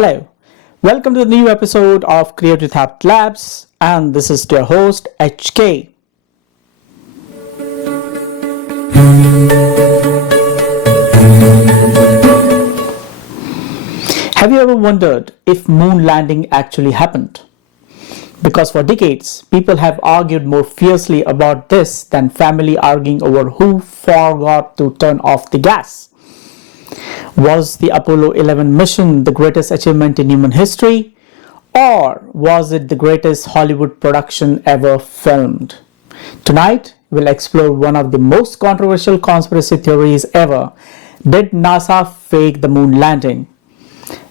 Hello, welcome to the new episode of Creative Thought Labs, and this is your host HK. Have you ever wondered if moon landing actually happened? Because for decades, people have argued more fiercely about this than family arguing over who forgot to turn off the gas. Was the Apollo 11 mission the greatest achievement in human history? Or was it the greatest Hollywood production ever filmed? Tonight, we'll explore one of the most controversial conspiracy theories ever. Did NASA fake the moon landing?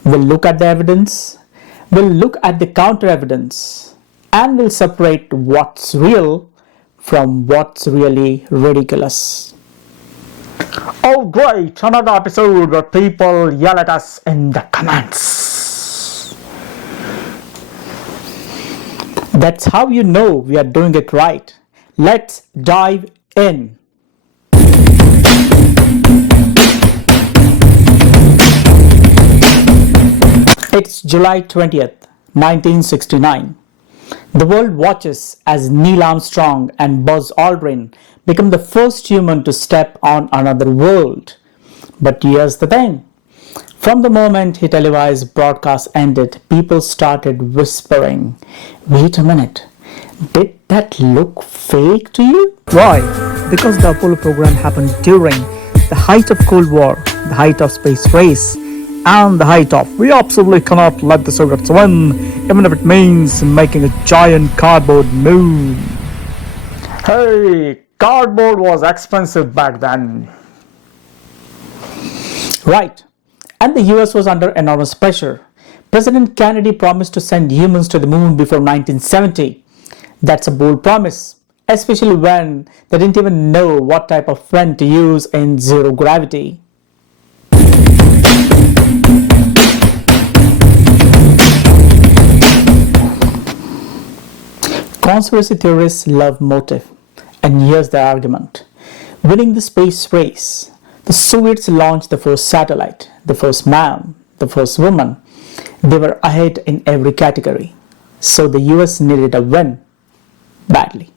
We'll look at the evidence, we'll look at the counter evidence, and we'll separate what's real from what's really ridiculous. Oh great, another episode where people yell at us in the comments. That's how you know we are doing it right. Let's dive in. It's July 20th, 1969. The world watches as Neil Armstrong and Buzz Aldrin become the first human to step on another world. But here's the thing. From the moment his televised broadcast ended, people started whispering, "Wait a minute, did that look fake to you?" Why? Because the Apollo program happened during the height of Cold War, the height of space race, and the height of "we absolutely cannot let the Soviets win, even if it means making a giant cardboard moon." Hey, cardboard was expensive back then. Right. And the US was under enormous pressure. President Kennedy promised to send humans to the moon before 1970. That's a bold promise, especially when they didn't even know what type of friend to use in zero gravity. Conspiracy theorists love motive, and here's their argument. Winning the space race, the Soviets launched the first satellite, the first man, the first woman. They were ahead in every category, so the US needed a win badly.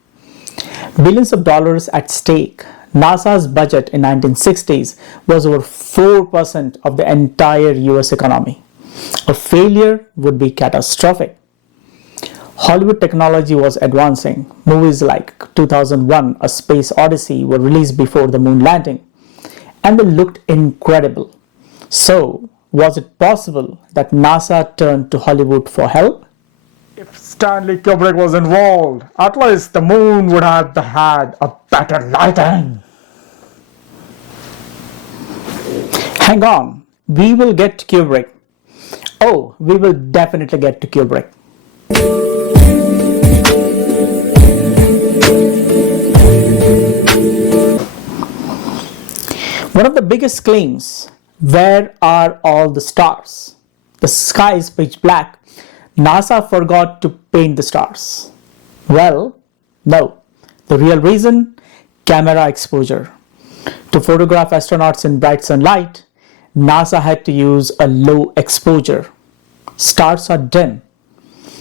Billions of dollars at stake. NASA's budget in 1960s was over 4% of the entire US economy. A failure would be catastrophic. Hollywood technology was advancing. Movies like 2001: A Space Odyssey were released before the moon landing, and they looked incredible. So, was it possible that NASA turned to Hollywood for help? If Stanley Kubrick was involved, at least the moon would have had a better lighting. Hang on, we will get to Kubrick. Oh, we will definitely get to Kubrick. One of the biggest claims, where are all the stars? The sky is pitch black. NASA forgot to paint the stars. Well, no. The real reason? Camera exposure. To photograph astronauts in bright sunlight, NASA had to use a low exposure. Stars are dim,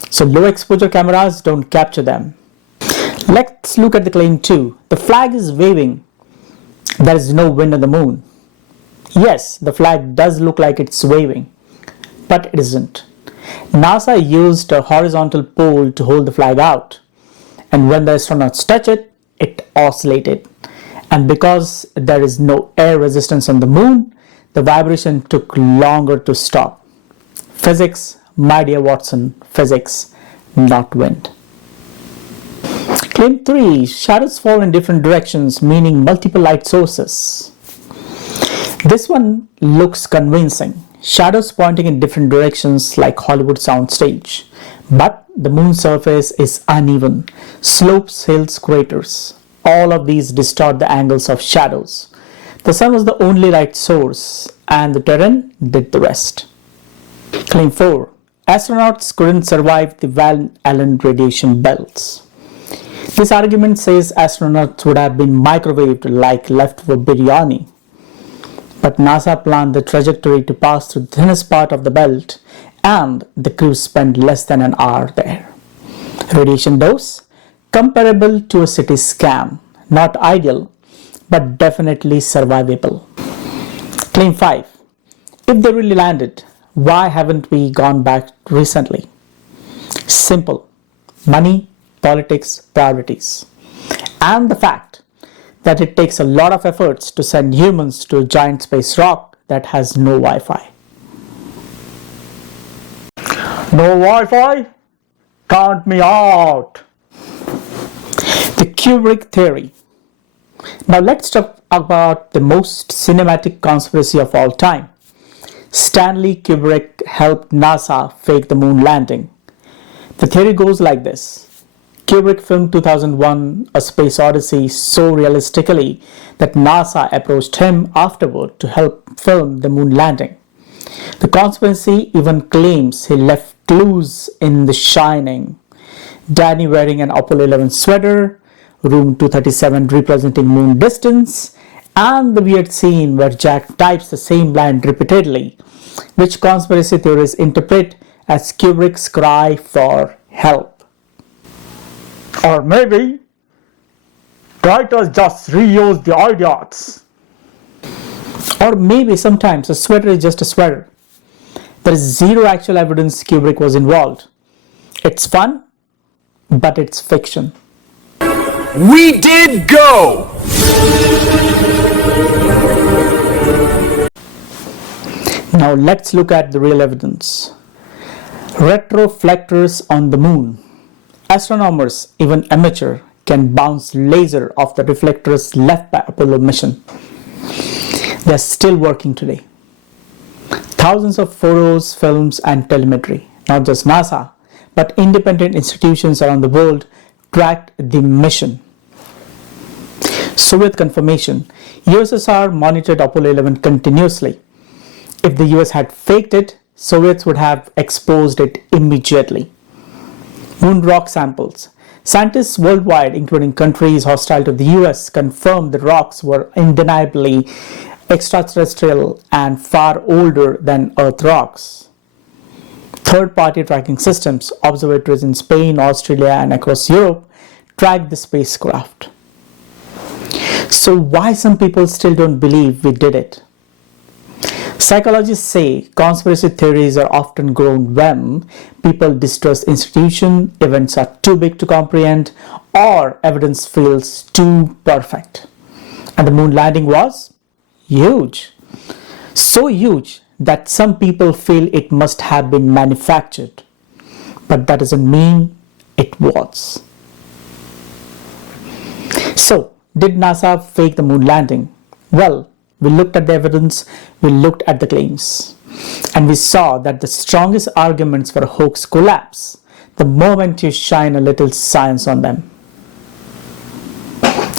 so low exposure cameras don't capture them. Let's look at the claim 2. The flag is waving. There is no wind on the moon. Yes, the flag does look like it's waving, but it isn't. NASA used a horizontal pole to hold the flag out, and when the astronauts touch it, it oscillated. And because there is no air resistance on the moon, the vibration took longer to stop. Physics, my dear Watson, physics, not wind. Claim 3. Shadows fall in different directions, meaning multiple light sources. This one looks convincing. Shadows pointing in different directions like Hollywood soundstage. But the moon's surface is uneven. Slopes, hills, craters. All of these distort the angles of shadows. The sun was the only light source, and the terrain did the rest. Claim 4. Astronauts couldn't survive the Van Allen radiation belts. This argument says astronauts would have been microwaved like leftover biryani. But NASA planned the trajectory to pass through the thinnest part of the belt and the crew spent less than an hour there. Radiation dose comparable to a CT scan, not ideal, but definitely survivable. Claim 5. If they really landed, why haven't we gone back recently? Simple. Money, politics, priorities. And the fact that it takes a lot of efforts to send humans to a giant space rock that has no Wi-Fi. No Wi-Fi? Count me out! The Kubrick theory. Now let's talk about the most cinematic conspiracy of all time. Stanley Kubrick helped NASA fake the moon landing. The theory goes like this. Kubrick filmed 2001 A Space Odyssey so realistically that NASA approached him afterward to help film the moon landing. The conspiracy even claims he left clues in The Shining. Danny wearing an Apollo 11 sweater, room 237 representing moon distance, and the weird scene where Jack types the same line repeatedly, which conspiracy theorists interpret as Kubrick's cry for help. Or maybe writers just reuse the ideas. Or maybe sometimes a sweater is just a sweater. There is zero actual evidence Kubrick was involved. It's fun, but it's fiction. We did go! Now let's look at the real evidence. Retroflectors on the moon. Astronomers, even amateur, can bounce laser off the reflectors left by Apollo mission. They are still working today. Thousands of photos, films, and telemetry, not just NASA, but independent institutions around the world tracked the mission. Soviet confirmation. USSR monitored Apollo 11 continuously. If the US had faked it, Soviets would have exposed it immediately. Moon rock samples. Scientists worldwide, including countries hostile to the US, confirmed the rocks were undeniably extraterrestrial and far older than Earth rocks. Third-party tracking systems, observatories in Spain, Australia, and across Europe tracked the spacecraft. So why some people still don't believe we did it? Psychologists say conspiracy theories are often grown when people distrust institutions, events are too big to comprehend, or evidence feels too perfect. And the moon landing was huge. So huge that some people feel it must have been manufactured. But that doesn't mean it was. So, did NASA fake the moon landing? Well, we looked at the evidence, we looked at the claims, and we saw that the strongest arguments for a hoax collapse the moment you shine a little science on them.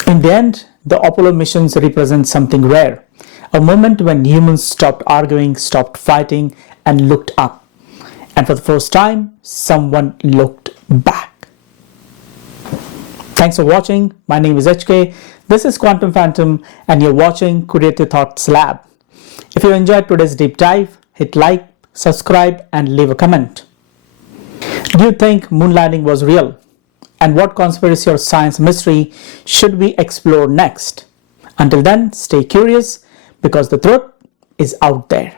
In the end, the Apollo missions represent something rare, a moment when humans stopped arguing, stopped fighting, and looked up. And for the first time, someone looked back. Thanks for watching. My name is HK. This is Quantum Phantom, and you're watching Creative Thoughts Lab. If you enjoyed today's deep dive, hit like, subscribe, and leave a comment. Do you think moon landing was real? And what conspiracy or science mystery should we explore next? Until then, stay curious, because the truth is out there.